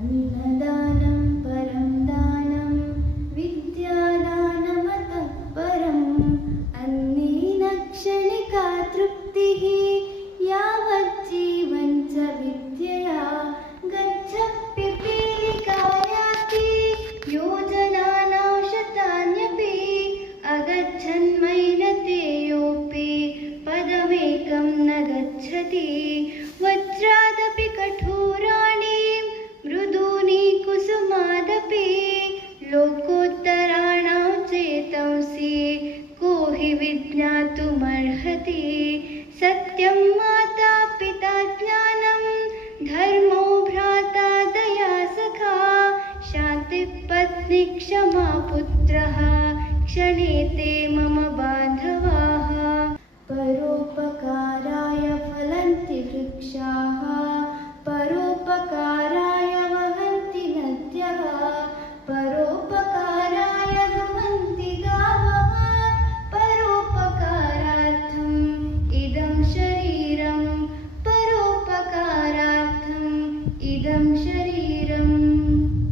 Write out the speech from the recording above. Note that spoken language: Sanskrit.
अन्नदानं परं दानं विद्यादानमतः परम् अन्नेन क्षणिका तृप्तिः यावज्जीवं च विद्यया गच्छप्यपीलिकायाति योजनानां शतान्यपि अगच्छन्मैनतेयोऽपि पदमेकं न गच्छति वज्रादपि कठोराणि मृदूनि कुसुमादपि लोकोत्तराणां चेतंसि को हि विज्ञातुमर्हति सत्यं माता पिता ज्ञानं धर्मो भ्राता दया सखा शान्तिः पत्नी क्षमा पुत्रः क्षणे ते